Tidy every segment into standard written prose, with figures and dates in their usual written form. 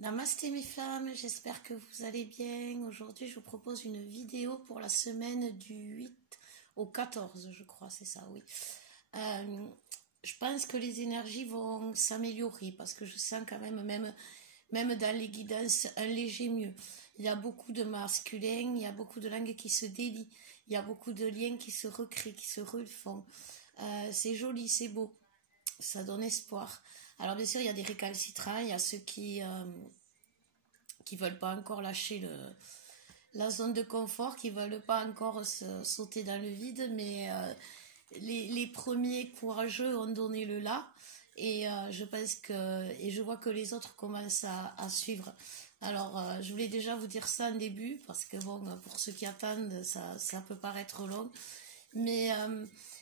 Namasté mes femmes, j'espère que vous allez bien. Aujourd'hui, je vous propose une vidéo pour la semaine du 8 au 14, je crois, c'est ça, oui. Euh, je pense que les énergies vont s'améliorer parce que je sens quand même dans les guidances, un léger mieux. Il y a beaucoup de masculin, il y a beaucoup de langues qui se délient, il y a beaucoup de liens qui se recréent, qui se refont. C'est joli, c'est beau, ça donne espoir. Alors bien sûr, il y a des récalcitrants, il y a ceux qui veulent pas encore lâcher la zone de confort, qui veulent pas encore sauter dans le vide, mais les premiers courageux ont donné le là, et je pense et je vois que les autres commencent à suivre. Alors, je voulais déjà vous dire ça en début, parce que bon, pour ceux qui attendent, ça peut paraître long, mais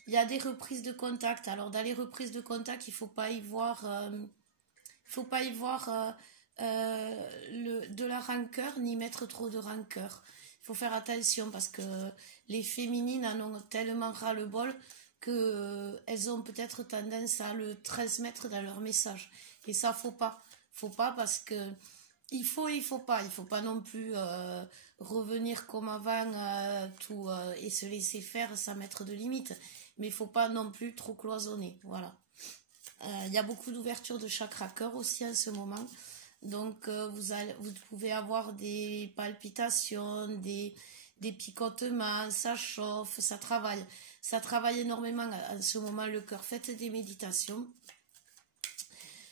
il y a des reprises de contact. Alors, dans les reprises de contact, il faut pas y voir de la rancœur ni mettre trop de rancœur. Il faut faire attention parce que les féminines en ont tellement ras-le-bol qu'elles ont peut-être tendance à le transmettre dans leur message. Et ça, faut pas. Faut pas parce que il faut pas. Il faut pas non plus revenir comme avant et se laisser faire sans mettre de limites. Mais il faut pas non plus trop cloisonner. Voilà. Il y a beaucoup d'ouverture de chakra cœur aussi en ce moment. Donc vous pouvez avoir des palpitations, des picotements, ça chauffe, ça travaille. Ça travaille énormément en ce moment le cœur. Faites des méditations.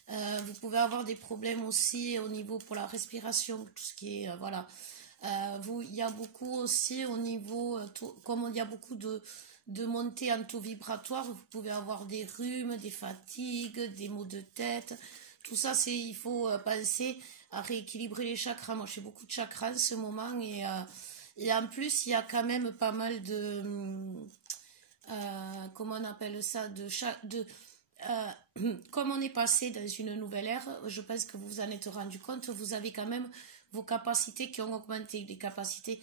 Vous pouvez avoir des problèmes aussi au niveau pour la respiration, tout ce qui est voilà. Il y a beaucoup aussi au niveau, comme il y a beaucoup de montées en taux vibratoire, vous pouvez avoir des rhumes, des fatigues, des maux de tête. Tout ça, il faut penser à rééquilibrer les chakras. Moi, j'ai beaucoup de chakras en ce moment et en plus, il y a quand même pas mal comment on appelle ça, comme on est passé dans une nouvelle ère, je pense que vous vous en êtes rendu compte, vous avez quand même vos capacités qui ont augmenté, des capacités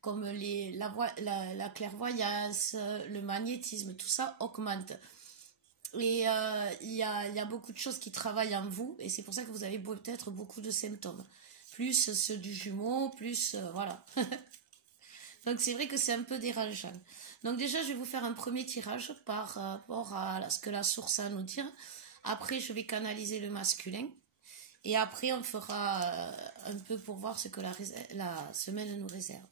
comme la clairvoyance, le magnétisme, tout ça augmente. Et il y a beaucoup de choses qui travaillent en vous, et c'est pour ça que vous avez peut-être beaucoup de symptômes. Plus ceux du jumeau, plus voilà. Donc c'est vrai que c'est un peu dérangeant. Donc déjà, je vais vous faire un premier tirage par rapport à ce que la source a à nous dire. Après, je vais canaliser le masculin. Et après, on fera un peu pour voir ce que la semaine nous réserve.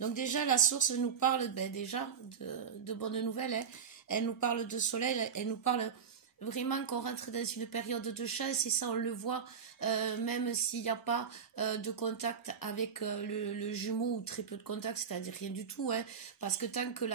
Donc déjà, la source nous parle déjà de bonnes nouvelles. Hein. Elle nous parle de soleil, elle nous parle vraiment qu'on rentre dans une période de chance et ça on le voit même s'il n'y a pas de contact avec le jumeau ou très peu de contact, c'est-à-dire rien du tout, hein, parce que tant que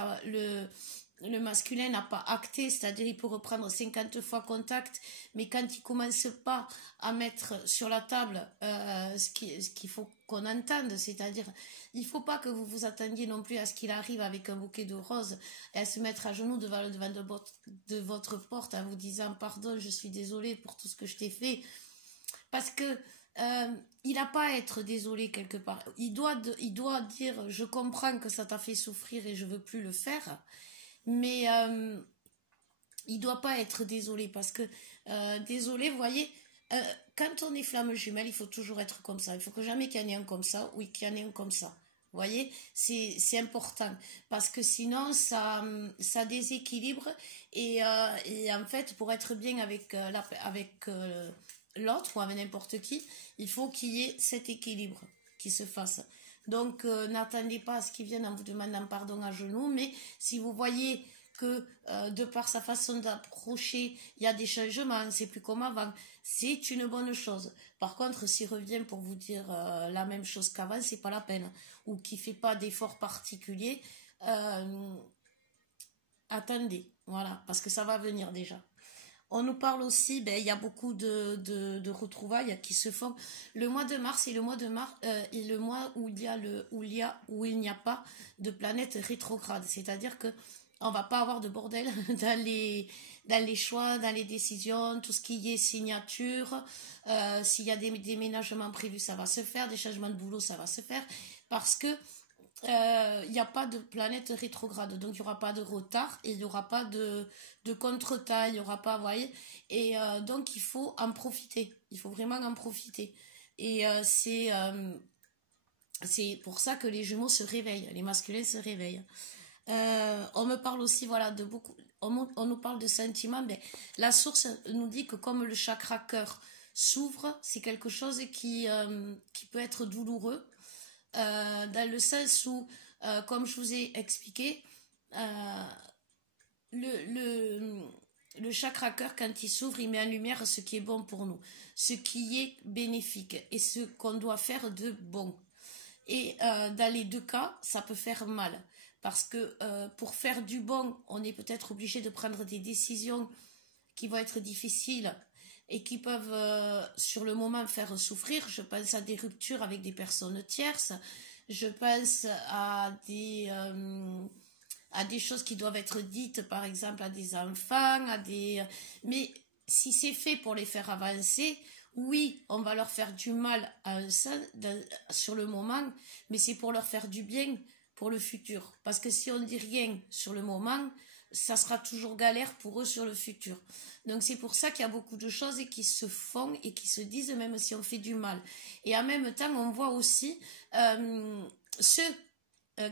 le masculin n'a pas acté, c'est-à-dire il peut reprendre 50 fois contact, mais quand il commence pas à mettre sur la table ce qu'il faut qu'on entende, c'est-à-dire il faut pas que vous vous attendiez non plus à ce qu'il arrive avec un bouquet de roses et à se mettre à genoux devant le devant de votre porte en vous disant pardon, je suis désolée pour tout ce que je t'ai fait, parce que il n'a pas à être désolé quelque part. Il doit dire je comprends que ça t'a fait souffrir et je veux plus le faire. Mais il doit pas être désolé parce que désolé, vous voyez, quand on est flamme jumelle, il faut toujours être comme ça. Il faut que jamais qu'il y en ait un comme ça ou qu'il y en ait un comme ça. Vous voyez, c'est important parce que sinon ça déséquilibre et en fait pour être bien avec l'autre ou avec n'importe qui, il faut qu'il y ait cet équilibre qui se fasse. Donc n'attendez pas à ce qu'il vienne en vous demandant pardon à genoux, mais si vous voyez que de par sa façon d'approcher, il y a des changements, c'est plus comme avant, c'est une bonne chose. Par contre, s'il revient pour vous dire la même chose qu'avant, c'est pas la peine. Ou qu'il fait pas d'efforts particuliers, attendez, voilà, parce que ça va venir déjà. On nous parle aussi, il y a beaucoup de retrouvailles qui se font. Le mois de mars est le mois de mars est le mois où il n'y a pas de planète rétrograde. C'est-à-dire que on va pas avoir de bordel dans les choix, dans les décisions, tout ce qui est signature. S'il y a des déménagements prévus, ça va se faire. Des changements de boulot, ça va se faire. Parce que il n'y a pas de planète rétrograde, donc il n'y aura pas de retard et il n'y aura pas de contretemps, il n'y aura pas, vous voyez, et donc il faut en profiter. Il faut vraiment en profiter. Et c'est pour ça que les jumeaux se réveillent, les masculins se réveillent. On me parle aussi, voilà, de beaucoup. On nous parle de sentiments, mais la source nous dit que comme le chakra cœur s'ouvre, c'est quelque chose qui peut être douloureux, dans le sens où, comme je vous ai expliqué, euh, le, le chakra cœur, quand il s'ouvre, il met en lumière ce qui est bon pour nous, ce qui est bénéfique et ce qu'on doit faire de bon. Et dans les deux cas, ça peut faire mal. Parce que pour faire du bon, on est peut-être obligé de prendre des décisions qui vont être difficiles et qui peuvent, sur le moment, faire souffrir. Je pense à des ruptures avec des personnes tierces. Je pense à des choses qui doivent être dites, par exemple, à des enfants, mais si c'est fait pour les faire avancer, oui, on va leur faire du mal sur le moment, mais c'est pour leur faire du bien pour le futur. Parce que si on ne dit rien sur le moment, ça sera toujours galère pour eux sur le futur. Donc c'est pour ça qu'il y a beaucoup de choses qui se font et qui se disent même si on fait du mal. Et en même temps, on voit aussi ceux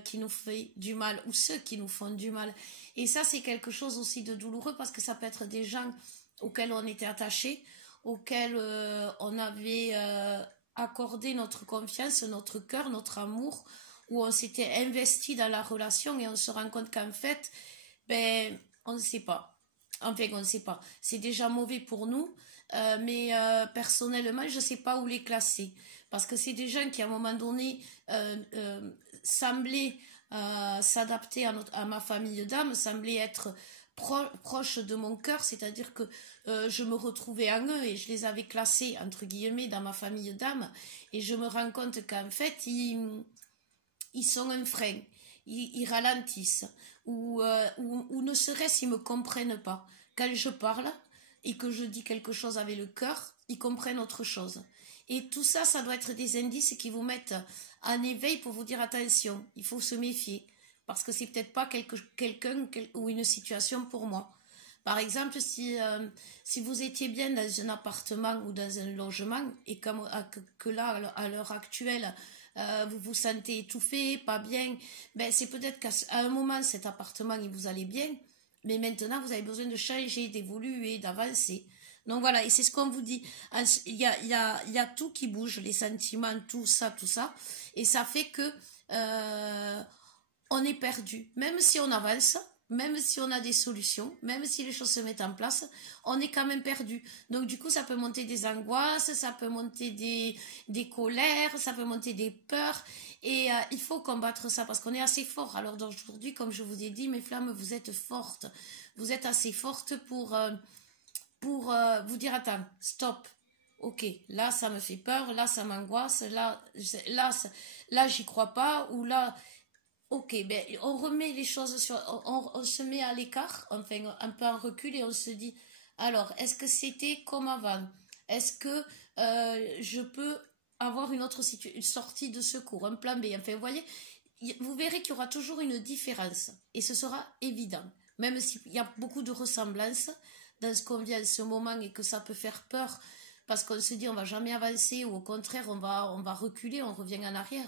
qui nous font du mal ou ceux qui nous font du mal. Et ça, c'est quelque chose aussi de douloureux parce que ça peut être des gens auxquels on était attachés, auxquels on avait accordé notre confiance, notre cœur, notre amour, où on s'était investi dans la relation et on se rend compte qu'en fait, ben, on ne sait pas. Enfin, on ne sait pas. C'est déjà mauvais pour nous, mais personnellement, je ne sais pas où les classer. Parce que c'est des gens qui, à un moment donné, semblaient s'adapter à ma famille d'âme, semblaient être proches de mon cœur, c'est-à-dire que je me retrouvais en eux et je les avais classés, entre guillemets, dans ma famille d'âme. Et je me rends compte qu'en fait, ils sont un frein, ils ralentissent, ou ne serait-ce ils ne me comprennent pas. Quand je parle et que je dis quelque chose avec le cœur, ils comprennent autre chose. Et tout ça, ça doit être des indices qui vous mettent en éveil pour vous dire attention, il faut se méfier, parce que c'est peut-être pas quelqu'un ou une situation pour moi. Par exemple, si vous étiez bien dans un appartement ou dans un logement et que là, à l'heure actuelle, vous vous sentez étouffé, pas bien, ben c'est peut-être qu'à un moment, cet appartement, il vous allait bien, mais maintenant, vous avez besoin de changer, d'évoluer, d'avancer. Donc voilà, et c'est ce qu'on vous dit. Il y a tout qui bouge, les sentiments, tout ça. Et ça fait que on est perdu. Même si on avance, même si on a des solutions, même si les choses se mettent en place, on est quand même perdu. Donc du coup, ça peut monter des angoisses, ça peut monter des colères, ça peut monter des peurs. Et il faut combattre ça parce qu'on est assez fort. Alors d'aujourd'hui, comme je vous ai dit, mes flammes, vous êtes fortes. Vous êtes assez fortes pour vous dire, attends, stop. Ok, là, ça me fait peur, là, ça m'angoisse, là, j'y crois pas, ou là, ok, ben, on remet les choses on se met à l'écart, enfin, un peu en recul et on se dit, alors, est-ce que c'était comme avant? Est-ce que je peux avoir une sortie de secours, un plan B? Enfin, vous voyez, vous verrez qu'il y aura toujours une différence et ce sera évident. Même s'il y a beaucoup de ressemblances dans ce qu'on vit en ce moment et que ça peut faire peur parce qu'on se dit on va jamais avancer ou au contraire on va reculer, on revient en arrière.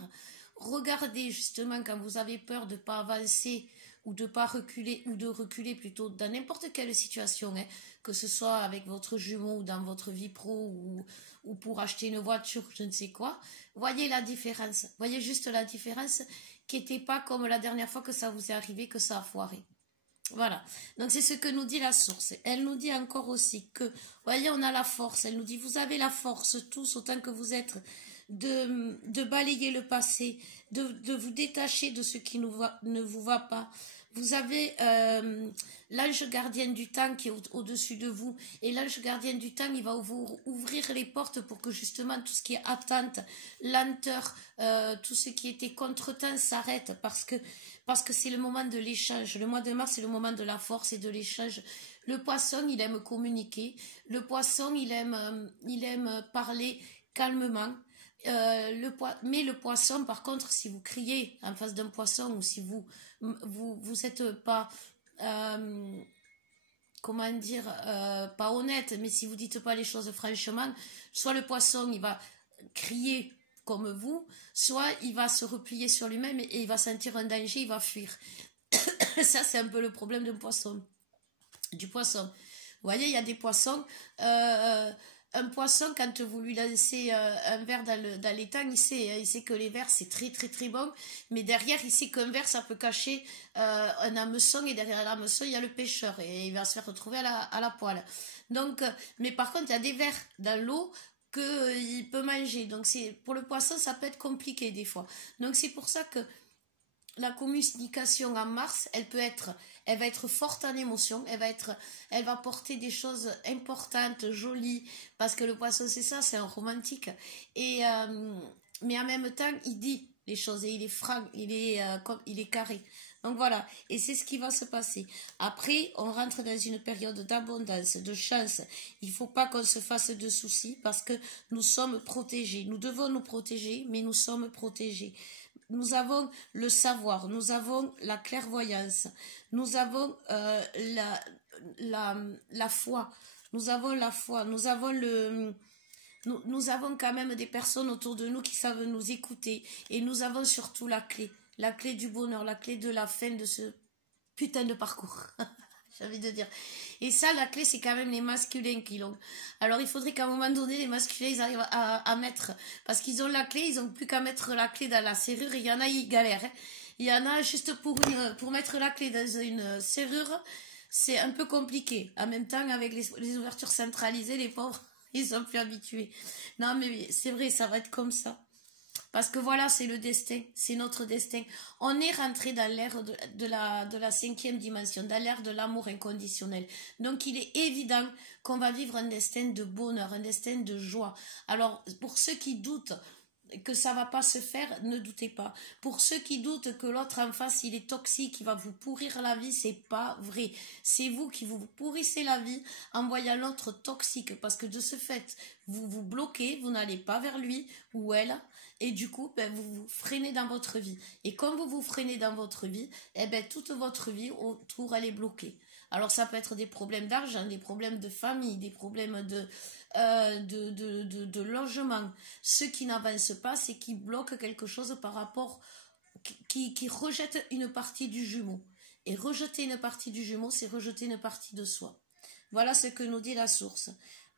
Regardez justement quand vous avez peur de ne pas avancer ou de pas reculer ou de reculer plutôt dans n'importe quelle situation, hein, que ce soit avec votre jumeau ou dans votre vie pro ou pour acheter une voiture, je ne sais quoi. Voyez la différence. Voyez juste la différence qui n'était pas comme la dernière fois que ça vous est arrivé, que ça a foiré. Voilà. Donc c'est ce que nous dit la source. Elle nous dit encore aussi que, voyez, on a la force. Elle nous dit, vous avez la force tous, autant que vous êtes, de balayer le passé, de vous détacher de ce qui ne vous va pas. Vous avez l'ange gardien du temps qui est au-dessus de vous. Et l'ange gardien du temps, il va vous ouvrir les portes pour que justement tout ce qui est attente, lenteur, tout ce qui était contretemps s'arrête parce que c'est le moment de l'échange. Le mois de mars, c'est le moment de la force et de l'échange. Le poisson, il aime communiquer. Le poisson, il aime parler calmement. Mais le poisson, par contre, si vous criez en face d'un poisson ou si vous êtes pas comment dire, pas honnête, mais si vous dites pas les choses franchement, soit le poisson, il va crier comme vous, soit il va se replier sur lui-même et il va sentir un danger, il va fuir. Ça, c'est un peu le problème du poisson. Vous voyez, il y a des poissons. Un poisson, quand vous lui laissez un verre dans l'étang, il sait que les vers, c'est très, très, très bon. Mais derrière, il sait qu'un verre, ça peut cacher un hameçon. Et derrière l'hameçon, il y a le pêcheur. Et il va se faire retrouver à la poêle. Donc, mais par contre, il y a des vers dans l'eau qu'il peut manger. Donc, pour le poisson, ça peut être compliqué des fois. Donc, c'est pour ça que la communication en Mars, elle va être forte en émotion, elle va porter des choses importantes, jolies, parce que le poisson c'est ça, c'est un romantique. Et mais en même temps, il dit les choses et il est franc, il est carré. Donc voilà, et c'est ce qui va se passer. Après, on rentre dans une période d'abondance, de chance. Il ne faut pas qu'on se fasse de soucis parce que nous sommes protégés. Nous devons nous protéger, mais nous sommes protégés. Nous avons le savoir, nous avons la clairvoyance, nous avons la foi, nous avons la foi, nous avons quand même des personnes autour de nous qui savent nous écouter et nous avons surtout la clé du bonheur, la clé de la fin de ce putain de parcours. J'ai envie de dire. Et ça, la clé, c'est quand même les masculins qui l'ont. Alors, il faudrait qu'à un moment donné, les masculins, ils arrivent à mettre... Parce qu'ils ont la clé, ils n'ont plus qu'à mettre la clé dans la serrure. Et il y en a, ils galèrent. Hein. Il y en a, juste pour mettre la clé dans une serrure, c'est un peu compliqué. En même temps, avec les ouvertures centralisées, les pauvres, ils sont plus habitués. Non, mais c'est vrai, ça va être comme ça. Parce que voilà, c'est le destin, c'est notre destin. On est rentré dans l'ère de la cinquième dimension, dans l'ère de l'amour inconditionnel. Donc il est évident qu'on va vivre un destin de bonheur, un destin de joie. Alors pour ceux qui doutent que ça va pas se faire, ne doutez pas. Pour ceux qui doutent que l'autre en face il est toxique, il va vous pourrir la vie, c'est pas vrai. C'est vous qui vous pourrissez la vie en voyant l'autre toxique parce que de ce fait, vous vous bloquez, vous n'allez pas vers lui ou elle et du coup, ben, vous vous freinez dans votre vie. Et comme vous vous freinez dans votre vie, eh ben, toute votre vie autour elle est bloquée. Alors ça peut être des problèmes d'argent, des problèmes de famille, des problèmes de logement. Ceux qui n'avancent pas, c'est qui bloquent quelque chose par rapport, qui rejettent une partie du jumeau. Et rejeter une partie du jumeau, c'est rejeter une partie de soi. Voilà ce que nous dit la source.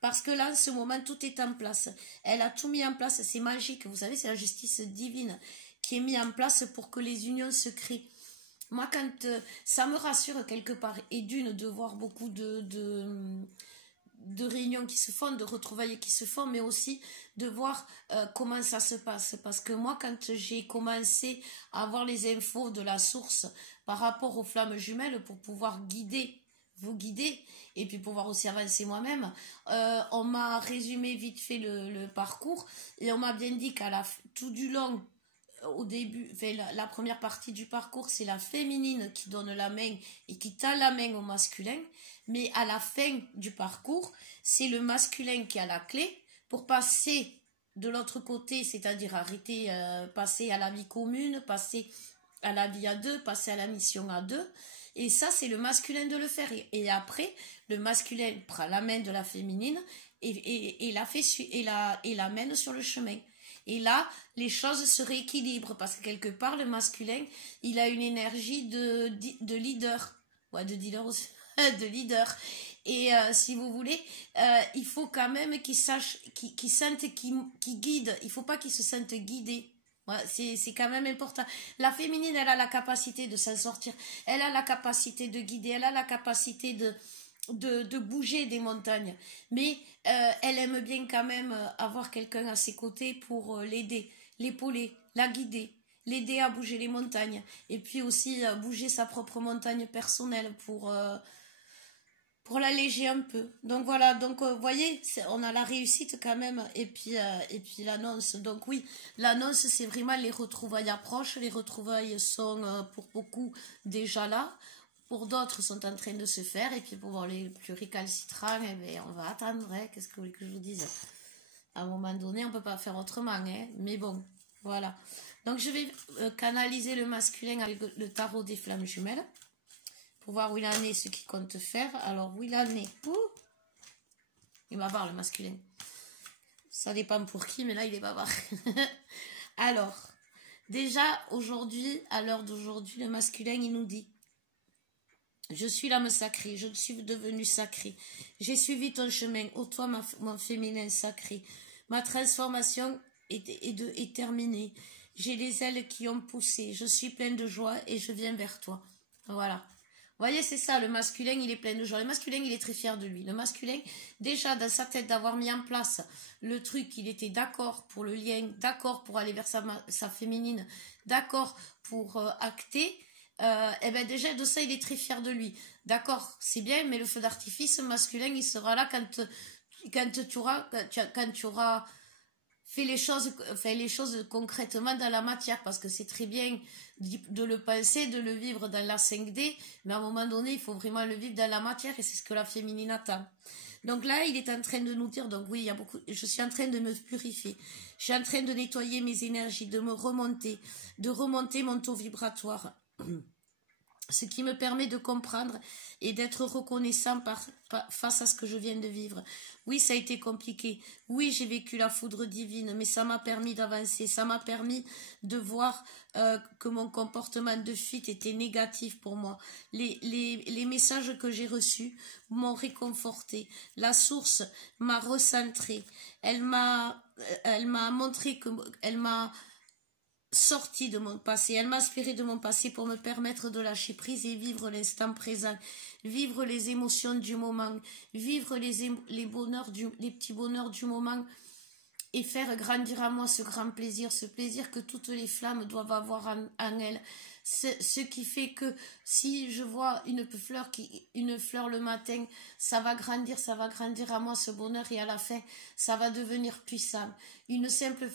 Parce que là, en ce moment, tout est en place. Elle a tout mis en place. C'est magique. Vous savez, c'est la justice divine qui est mise en place pour que les unions se créent. Moi, quand ça me rassure quelque part, et d'une, de voir beaucoup de réunions qui se font, de retrouvailles qui se font, mais aussi de voir comment ça se passe. Parce que moi, quand j'ai commencé à avoir les infos de la source par rapport aux flammes jumelles pour pouvoir vous guider, et puis pouvoir aussi avancer moi-même, on m'a résumé vite fait le parcours, et on m'a bien dit tout du long, au début, enfin, la première partie du parcours, c'est la féminine qui donne la main et qui tend la main au masculin. Mais à la fin du parcours, c'est le masculin qui a la clé pour passer de l'autre côté, c'est-à-dire arrêter, passer à la vie commune, passer à la vie à deux, passer à la mission à deux. Et ça, c'est le masculin de le faire. Et après, le masculin prend la main de la féminine et la mène sur le chemin. Et là, les choses se rééquilibrent parce que quelque part, le masculin, il a une énergie de leader. Ouais, de dealer aussi. De leader. Et si vous voulez, il faut quand même qu'il sache, qu'il sente, qu'il guide. Il ne faut pas qu'il se sente guidé. Ouais, c'est quand même important. La féminine, elle a la capacité de s'en sortir. Elle a la capacité de guider. Elle a la capacité de bouger des montagnes. Mais elle aime bien quand même avoir quelqu'un à ses côtés pour l'aider, l'épauler, la guider, l'aider à bouger les montagnes. Et puis aussi bouger sa propre montagne personnelle pour l'alléger un peu. Donc voilà, donc vous voyez, on a la réussite quand même, et puis l'annonce. Donc oui, l'annonce, c'est vraiment les retrouvailles approchent, les retrouvailles sont pour beaucoup déjà là, pour d'autres sont en train de se faire, et puis pour les plus récalcitrants, eh bien, on va attendre, hein, qu'est-ce que vous voulez que je vous dise? À un moment donné, on peut pas faire autrement, hein, mais bon, voilà. Donc je vais canaliser le masculin avec le tarot des flammes jumelles. pour voir où il en est, ce qu'il compte faire. Alors, où il en est? Ouh, il est bavard, le masculin. Ça dépend pour qui, mais là, il est bavard. Alors, déjà, aujourd'hui, à l'heure d'aujourd'hui, le masculin, il nous dit: je suis l'âme sacrée, je suis devenue sacrée. J'ai suivi ton chemin, ô toi, mon féminin sacré. Ma transformation est terminée. J'ai les ailes qui ont poussé. Je suis pleine de joie et je viens vers toi. Voilà. Vous voyez, c'est ça, le masculin, il est plein de joie. Le masculin, il est très fier de lui. Le masculin, déjà, dans sa tête, d'avoir mis en place le truc, il était d'accord pour le lien, d'accord pour aller vers sa féminine, d'accord pour acter. Et ben déjà, de ça, il est très fier de lui. D'accord, c'est bien, mais le feu d'artifice masculin, il sera là quand tu auras fait les choses concrètement dans la matière, parce que c'est très bien de le penser, de le vivre dans la 5D, mais à un moment donné, il faut vraiment le vivre dans la matière, et c'est ce que la féminine attend. Donc là, il est en train de nous dire, donc oui, je suis en train de me purifier, je suis en train de nettoyer mes énergies, de remonter mon taux vibratoire. Ce qui me permet de comprendre et d'être reconnaissant face à ce que je viens de vivre. Oui, ça a été compliqué. Oui, j'ai vécu la foudre divine, mais ça m'a permis d'avancer. Ça m'a permis de voir que mon comportement de fuite était négatif pour moi. Les messages que j'ai reçus m'ont réconforté. La source m'a recentré. Elle m'a montré elle m'a sortie de mon passé, elle m'a inspiré de mon passé pour me permettre de lâcher prise et vivre l'instant présent, vivre les émotions du moment, vivre les petits bonheurs du moment, et faire grandir à moi ce grand plaisir, ce plaisir que toutes les flammes doivent avoir en elles. Ce qui fait que si je vois une fleur le matin, ça va grandir à moi ce bonheur, et à la fin, ça va devenir puissant. Une simple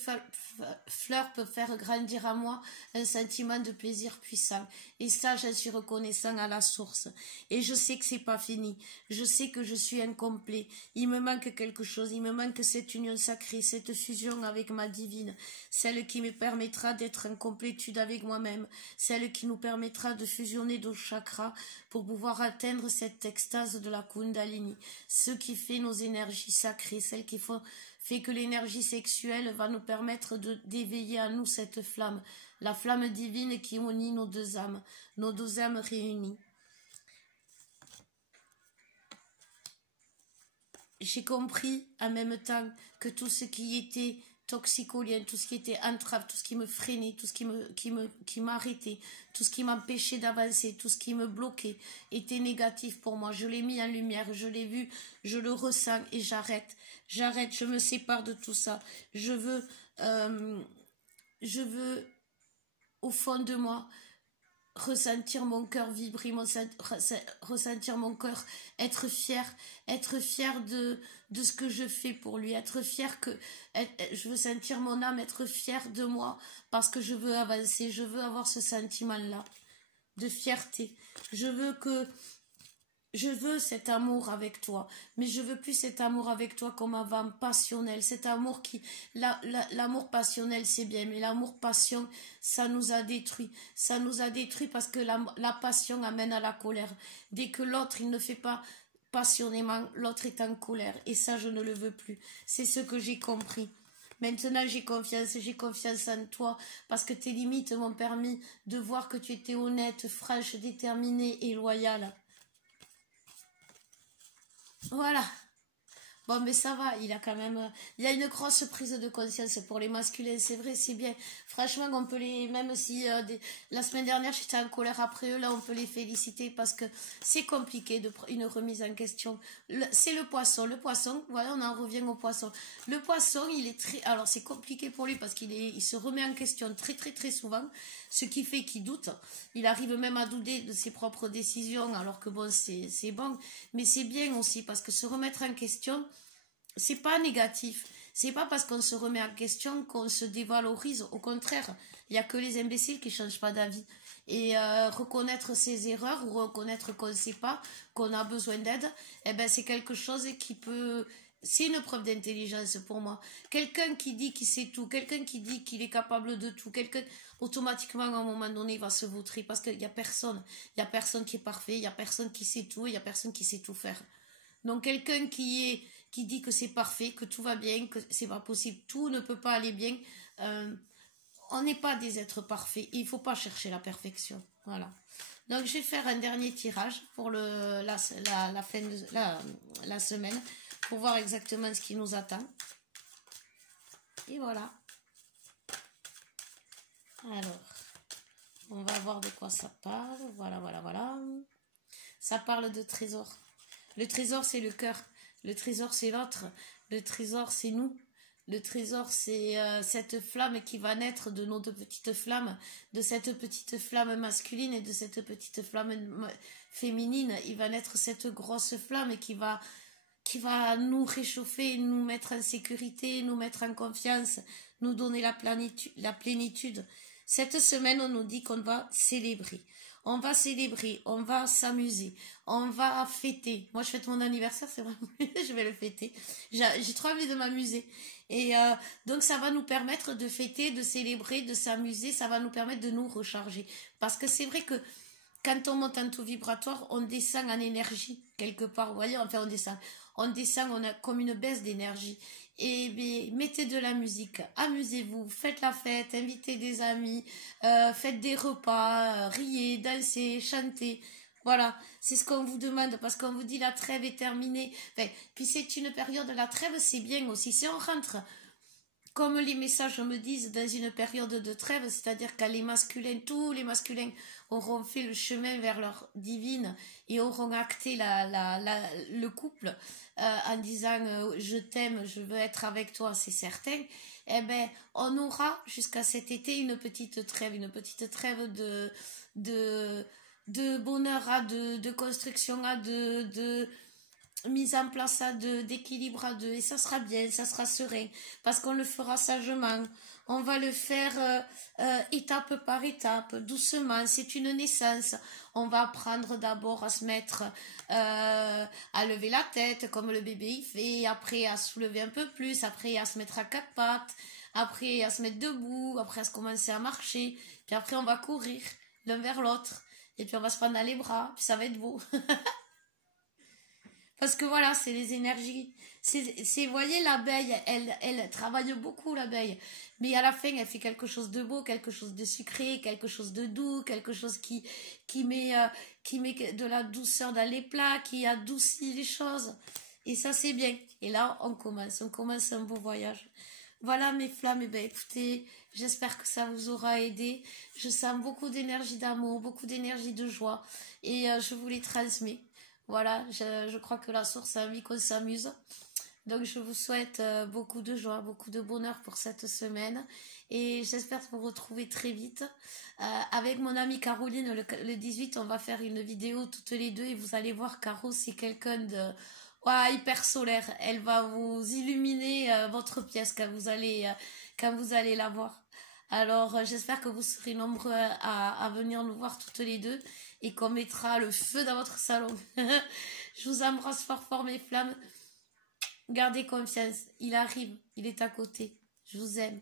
fleur peut faire grandir à moi un sentiment de plaisir puissant. Et ça, je suis reconnaissant à la source. Et je sais que c'est pas fini. Je sais que je suis incomplet. Il me manque quelque chose. Il me manque cette union sacrée, cette fusion avec ma divine. Celle qui me permettra d'être en complétude avec moi-même. Celle qui nous permettra de fusionner nos chakras pour pouvoir atteindre cette extase de la Kundalini. Ce qui fait nos énergies sacrées. Celle qui fait que l'énergie sexuelle va nous permettre d'éveiller à nous cette flamme, la flamme divine qui unit nos deux âmes réunies. J'ai compris en même temps que tout ce qui était toxicolien, tout ce qui était entrave, tout ce qui me freinait, tout ce qui m'arrêtait, tout ce qui m'empêchait d'avancer, tout ce qui me bloquait était négatif pour moi. Je l'ai mis en lumière, je l'ai vu, je le ressens et j'arrête, je me sépare de tout ça. Je veux au fond de moi ressentir mon cœur vibrer, ressentir mon cœur être fier de ce que je fais pour lui, être fier je veux sentir mon âme être fière de moi, parce que je veux avancer, je veux avoir ce sentiment-là de fierté. Je veux cet amour avec toi, mais je veux plus cet amour avec toi comme avant, passionnel. Cet amour l'amour passionnel, c'est bien, mais l'amour passion, ça nous a détruit. Ça nous a détruit parce que la passion amène à la colère. Dès que l'autre, il ne fait pas passionnément, l'autre est en colère. Et ça, je ne le veux plus. C'est ce que j'ai compris. Maintenant, j'ai confiance en toi, parce que tes limites m'ont permis de voir que tu étais honnête, franche, déterminée et loyale. Voilà. Bon, mais ça va, il y a une grosse prise de conscience pour les masculins, c'est vrai, c'est bien. Franchement, on peut même si la semaine dernière j'étais en colère après eux, là on peut les féliciter, parce que c'est compliqué une remise en question. C'est le poisson, voilà, on en revient au poisson. Le poisson, alors c'est compliqué pour lui parce il se remet en question très très très souvent, ce qui fait qu'il doute. Il arrive même à douter de ses propres décisions, alors que bon, c'est bon, mais c'est bien aussi, parce que se remettre en question, c'est pas négatif. C'est pas parce qu'on se remet en question qu'on se dévalorise. Au contraire, il y a que les imbéciles qui changent pas d'avis. Et reconnaître ses erreurs, ou reconnaître qu'on ne sait pas, qu'on a besoin d'aide, eh ben c'est quelque chose qui peut c'est une preuve d'intelligence pour moi. Quelqu'un qui dit qu'il sait tout, quelqu'un qui dit qu'il est capable de tout, quelqu'un, automatiquement, à un moment donné, il va se vautrer parce qu'il n'y a personne. Il n'y a personne qui est parfait, il n'y a personne qui sait tout, il n'y a personne qui sait tout faire. Donc, quelqu'un qui dit que c'est parfait, que tout va bien, que c'est pas possible, tout ne peut pas aller bien, on n'est pas des êtres parfaits. Il ne faut pas chercher la perfection. Voilà. Donc, je vais faire un dernier tirage pour la fin de la semaine pour voir exactement ce qui nous attend. Et voilà. Alors, on va voir de quoi ça parle. Voilà, voilà, voilà. Ça parle de trésor. Le trésor, c'est le cœur. Le trésor, c'est l'autre. Le trésor, c'est nous. Le trésor, c'est cette flamme qui va naître de nos deux petites flammes, de cette petite flamme masculine et de cette petite flamme féminine. Il va naître cette grosse flamme qui va nous réchauffer, nous mettre en sécurité, nous mettre en confiance, nous donner la plénitude. Cette semaine, on nous dit qu'on va célébrer. On va célébrer, on va s'amuser, on va fêter. Moi, je fête mon anniversaire, c'est vrai, je vais le fêter. J'ai trop envie de m'amuser. Et donc, ça va nous permettre de fêter, de célébrer, de s'amuser. Ça va nous permettre de nous recharger. Parce que c'est vrai que quand on monte en taux vibratoire, on descend en énergie quelque part. Vous voyez, enfin, on descend, on a comme une baisse d'énergie. Et bien, mettez de la musique, amusez-vous, faites la fête, invitez des amis, faites des repas, riez, dansez, chantez. Voilà, c'est ce qu'on vous demande parce qu'on vous dit la trêve est terminée. Enfin, puis c'est une période, la trêve c'est bien aussi. Si on rentre, comme les messages me disent, dans une période de trêve, c'est-à-dire quand les masculins, tous les masculins auront fait le chemin vers leur divine et auront acté le couple en disant je t'aime, je veux être avec toi, c'est certain, eh ben, on aura jusqu'à cet été une petite trêve de bonheur, de construction, de mise en place d'équilibre à deux, et ça sera bien, ça sera serein, parce qu'on le fera sagement, on va le faire étape par étape, doucement, c'est une naissance, on va apprendre d'abord à se mettre, à lever la tête, comme le bébé il fait, après à soulever un peu plus, après à se mettre à quatre pattes, après à se mettre debout, après à se commencer à marcher, puis après on va courir l'un vers l'autre, et puis on va se prendre dans les bras, puis ça va être beau. Parce que voilà, c'est les énergies. Vous voyez, l'abeille, elle travaille beaucoup, l'abeille. Mais à la fin, elle fait quelque chose de beau, quelque chose de sucré, quelque chose de doux, quelque chose qui met de la douceur dans les plats, qui adoucit les choses. Et ça, c'est bien. Et là, on commence un beau voyage. Voilà mes flammes, et ben écoutez, j'espère que ça vous aura aidé. Je sens beaucoup d'énergie d'amour, beaucoup d'énergie de joie. Et je vous les transmets. Voilà, je crois que la source a envie qu'on s'amuse. Donc je vous souhaite beaucoup de joie, beaucoup de bonheur pour cette semaine. Et j'espère vous retrouver très vite. Avec mon amie Caroline, le 18, on va faire une vidéo toutes les deux. Et vous allez voir, Caro, c'est quelqu'un de hyper solaire. Elle va vous illuminer votre pièce quand vous allez la voir. Alors, j'espère que vous serez nombreux à venir nous voir toutes les deux et qu'on mettra le feu dans votre salon. Je vous embrasse fort fort mes flammes. Gardez confiance. Il arrive. Il est à côté. Je vous aime.